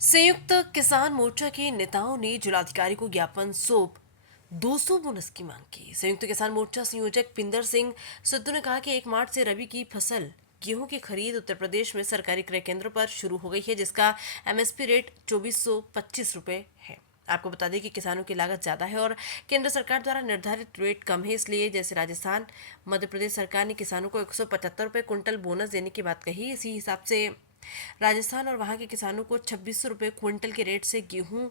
संयुक्त किसान मोर्चा के नेताओं ने जिलाधिकारी को ज्ञापन सौंप 200 बोनस की मांग की। संयुक्त किसान मोर्चा संयोजक पिंदर सिंह सिद्धू ने कहा कि 1 मार्च से रबी की फसल गेहूं की खरीद उत्तर प्रदेश में सरकारी क्रय केंद्र पर शुरू हो गई है, जिसका एमएसपी रेट 2425 रुपए है। आपको बता दें कि किसानों की लागत ज़्यादा है और केंद्र सरकार द्वारा निर्धारित रेट कम है, इसलिए जैसे राजस्थान, मध्य प्रदेश सरकार ने किसानों को 175 रुपये क्विंटल बोनस देने की बात कही। इसी हिसाब से राजस्थान और वहां के किसानों को 2600 रुपये क्विंटल के रेट से गेहूं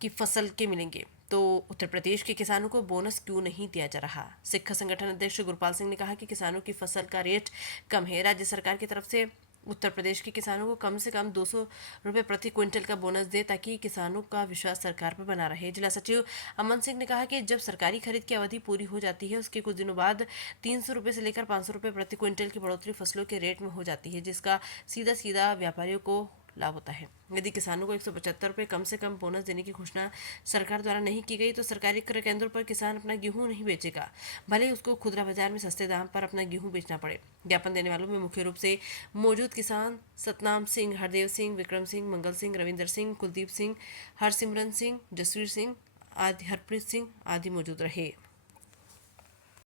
की फसल के मिलेंगे, तो उत्तर प्रदेश के किसानों को बोनस क्यों नहीं दिया जा रहा। सिक्खा संगठन अध्यक्ष गुरपाल सिंह ने कहा कि किसानों की फसल का रेट कम है। राज्य सरकार की तरफ से उत्तर प्रदेश के किसानों को कम से कम 200 रुपये प्रति क्विंटल का बोनस दे, ताकि किसानों का विश्वास सरकार पर बना रहे। जिला सचिव अमन सिंह ने कहा कि जब सरकारी खरीद की अवधि पूरी हो जाती है, उसके कुछ दिनों बाद 300 रुपये से लेकर 500 रुपये प्रति क्विंटल की बढ़ोतरी फसलों के रेट में हो जाती है, जिसका सीधा सीधा व्यापारियों को लाभ होता है। यदि किसानों को 175 रुपये कम से कम बोनस देने की घोषणा सरकार द्वारा नहीं की गई, तो सरकारी क्रय केंद्रों पर किसान अपना गेहूं नहीं बेचेगा, भले ही उसको खुदरा बाजार में सस्ते दाम पर अपना गेहूं बेचना पड़े। ज्ञापन देने वालों में मुख्य रूप से मौजूद किसान सतनाम सिंह, हरदेव सिंह, विक्रम सिंह, मंगल सिंह, रविंदर सिंह, कुलदीप सिंह, हरसिमरन सिंह, जसवीर सिंह आदि, हरप्रीत सिंह आदि मौजूद रहे।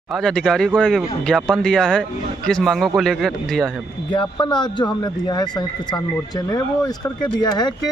आज अधिकारी को एक ज्ञापन दिया है, किस मांगों को लेकर दिया है? ज्ञापन आज जो हमने दिया है संयुक्त किसान मोर्चे ने, वो इस करके दिया है कि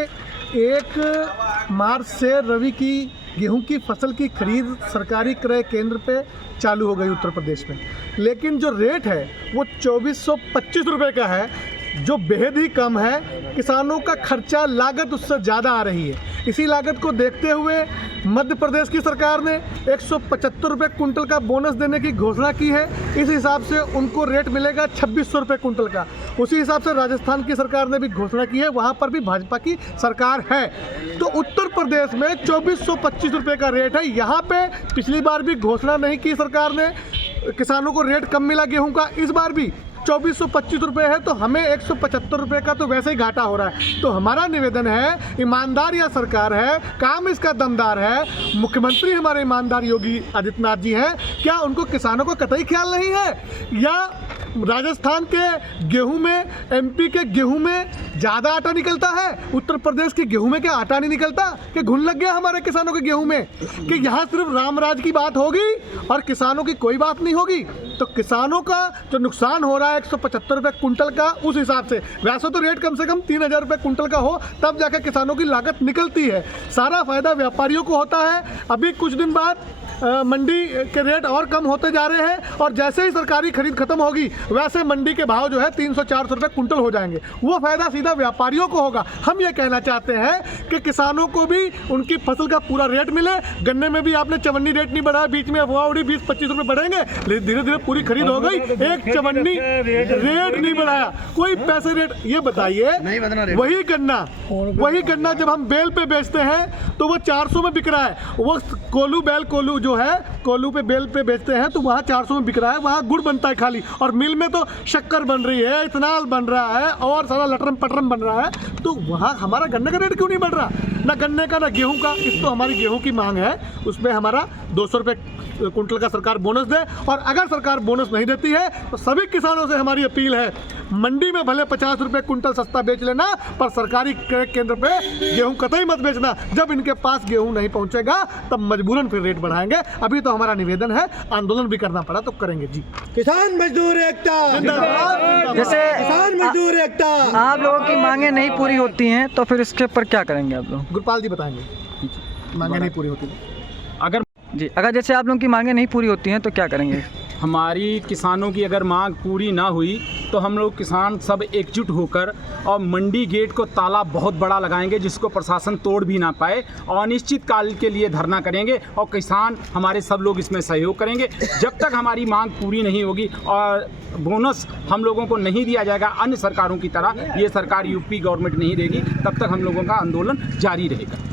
1 मार्च से रबी की गेहूं की फसल की खरीद सरकारी क्रय केंद्र पे चालू हो गई उत्तर प्रदेश में, लेकिन जो रेट है वो 2425 रुपये का है, जो बेहद ही कम है। किसानों का खर्चा लागत उससे ज़्यादा आ रही है। इसी लागत को देखते हुए मध्य प्रदेश की सरकार ने 175 रुपये कुंटल का बोनस देने की घोषणा की है। इस हिसाब से उनको रेट मिलेगा 2600 रुपये कुंटल का। उसी हिसाब से राजस्थान की सरकार ने भी घोषणा की है, वहाँ पर भी भाजपा की सरकार है। तो उत्तर प्रदेश में 2425 रुपये का रेट है। यहाँ पे पिछली बार भी घोषणा नहीं की सरकार ने, किसानों को रेट कम मिला गेहूँ का। इस बार भी 2425 रुपये है, तो हमें 175 रुपये का तो वैसे ही घाटा हो रहा है। तो हमारा निवेदन है, ईमानदार या सरकार है, काम इसका दमदार है, मुख्यमंत्री हमारे ईमानदार योगी आदित्यनाथ जी हैं, क्या उनको किसानों को कतई ख्याल नहीं है? या राजस्थान के गेहूं में, एमपी के गेहूं में ज़्यादा आटा निकलता है, उत्तर प्रदेश के गेहूं में क्या आटा नहीं निकलता? कि घुन लग गया हमारे किसानों के गेहूं में कि यहाँ सिर्फ रामराज की बात होगी और किसानों की कोई बात नहीं होगी? तो किसानों का जो नुकसान हो रहा है 175 रुपये कुंटल का, उस हिसाब से वैसे तो रेट कम से कम 3000 रुपये कुंटल का हो, तब जाकर किसानों की लागत निकलती है। सारा फायदा व्यापारियों को होता है। अभी कुछ दिन बाद मंडी के रेट और कम होते जा रहे हैं, और जैसे ही सरकारी खरीद खत्म होगी, वैसे मंडी के भाव जो है 300-400 रुपये कुंटल हो जाएंगे। वो फायदा सीधा व्यापारियों को होगा। हम ये कहना चाहते हैं कि किसानों को भी उनकी फसल का पूरा रेट मिले। गन्ने में भी आपने चवन्नी रेट नहीं बढ़ाया, बीच में अफवाह उड़ी 20-25 रुपये बढ़ेंगे, धीरे धीरे पूरी खरीद हो गई, एक चवन्नी रेट नहीं बढ़ाया, कोई पैसे रेट। ये बताइए, वही गन्ना जब हम बेल पे बेचते हैं तो वो 400 में बिक रहा है। वो कोलू जो है, कोलू पे बेल पे बेचते हैं तो वहाँ 400 में बिक रहा है, वहाँ गुड़ बनता है खाली, और मिल में तो शक्कर बन रही है, इथेनॉल बन रहा है और सारा लटरम पटरम बन रहा है। तो वहाँ हमारा गन्ने का रेट क्यों नहीं बढ़ रहा? ना गन्ने का ना गेहूं का। इस तो हमारी गेहूं की मांग है, उसमें हमारा 200 रुपये कुंटल का सरकार बोनस दे। और अगर सरकार बोनस नहीं देती है तो सभी किसानों से हमारी अपील है, मंडी में भले 50 रुपये कुंटल सस्ता बेच लेना, पर सरकारी क्रय केंद्र पे गेहूं कतई मत बेचना। जब इनके पास गेहूं नहीं पहुंचेगा तब मजबूरन फिर रेट बढ़ाएंगे। अभी तो हमारा निवेदन है, आंदोलन भी करना पड़ा तो करेंगे जी। किसान मजदूर एकता जिंदाबाद। जैसे किसान मजदूर एकता। आप लोगों की मांगे नहीं पूरी होती हैं तो फिर इसके ऊपर क्या करेंगे आप लोग? गुरपाल जी बताएंगे। मांगे नहीं पूरी होती अगर जैसे आप लोगों की मांगे नहीं पूरी होती हैं तो क्या करेंगे? हमारी किसानों की अगर मांग पूरी ना हुई तो हम लोग किसान सब एकजुट होकर और मंडी गेट को ताला बहुत बड़ा लगाएंगे, जिसको प्रशासन तोड़ भी ना पाए, और अनिश्चित काल के लिए धरना करेंगे, और किसान हमारे सब लोग इसमें सहयोग करेंगे। जब तक हमारी मांग पूरी नहीं होगी और बोनस हम लोगों को नहीं दिया जाएगा अन्य सरकारों की तरह, ये सरकार यूपी गवर्नमेंट नहीं देगी, तब तक हम लोगों का आंदोलन जारी रहेगा।